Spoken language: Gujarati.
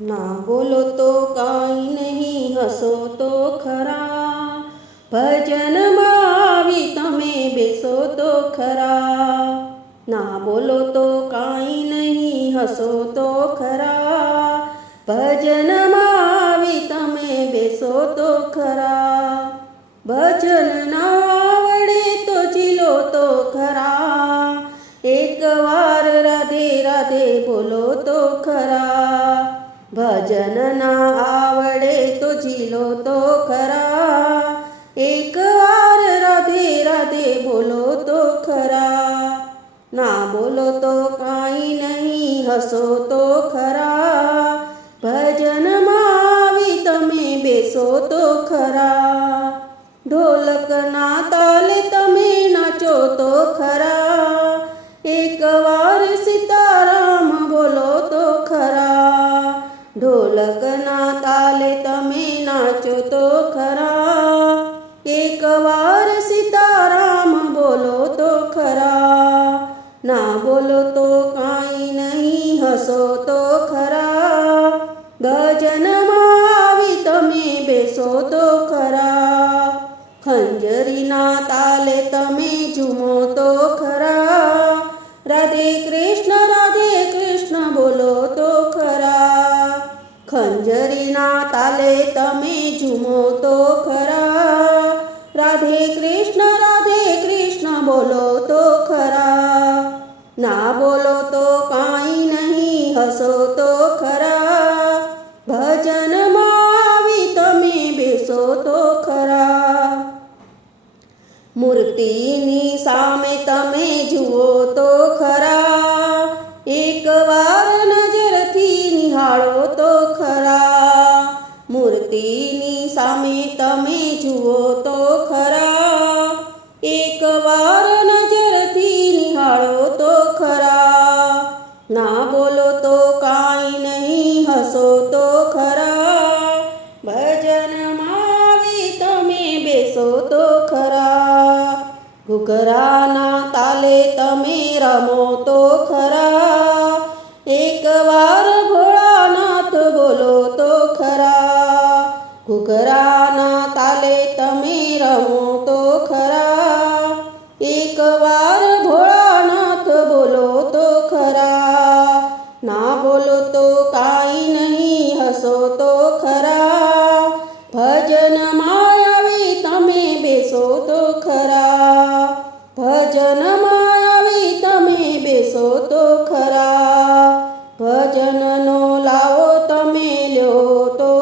ના બોલો તો કાંઈ નહીં, હસો તો ખરા. ભજનમાં આવી તમે બેસો તો ખરા. ના બોલો તો કાંઈ નહીં, હસો તો ખરા. ભજનમાં આવી તમે બેસો તો ખરા. ભજન ના આવડે તો ઝીલો તો ખરા. એકવાર રાધે રાધે બોલો તો ખરા. ભજન ના આવડે તો ઝીલો તો ખરા. એકવાર રાધે રાધે બોલો તો ખરા. ના બોલો તો કાંઈ નહીં, હસો તો ખરા. ભજનમાં આવી તમે બેસો તો ખરા. ઢોલકના તાલે તમે નાચો તો ખરા. એકવાર સીતારામ બોલો તો ખરા. ઢોલકના તાલે તમે નાચો તો ખરા. એકવાર સીતારામ બોલો તો ખરા. ના બોલો તો કાંઈ નહીં, હસો તો ખરા. ભજનમાં આવી તમે બેસો તો ખરા. ખંજરીના તાલે તમે ઝૂમો તો ખરા. રાધે કૃષ્ણ બોલો તો ખરા. ખંજરીના તાલે તમે ઝૂમો તો ખરા. રાધે કૃષ્ણ બોલો તો ખરા. ના બોલો તો કાંઈ નહીં, હસો તો ખરા. ભજનમાં આવી તમે બેસો તો ખરા. મૂર્તિની સામે તમે જુઓ તો ખરા. એકવાર નજરથી નિહાળો તો ખરા. મૂર્તિની સામે તમે જુઓ તો ખરા. એકવાર નજરથી નિહાળો તો ખરા. ના બોલો તો કાંઈ નહીં, હસો તો ખરા. ભજનમાં આવી તમે બેસો તો ખરા. ઘૂઘરાના તાલે તમે રમો તો ખરા. એકવાર ભોળાનાથ બોલો તો ખરા. ઘૂઘરાના તાલે તમે રમો તો ખરા. એકવાર ભોળાનાથ બોલો તો ખરા. ના બોલો તો કાંઈ નહીં, હસો તો ખરા. ભજનમાં આવી તમે બેસો તો ખરા. ભજનમાં આવી તમે બેસો તો ખરા. ભજનનો લાવો તમે લ્યો તો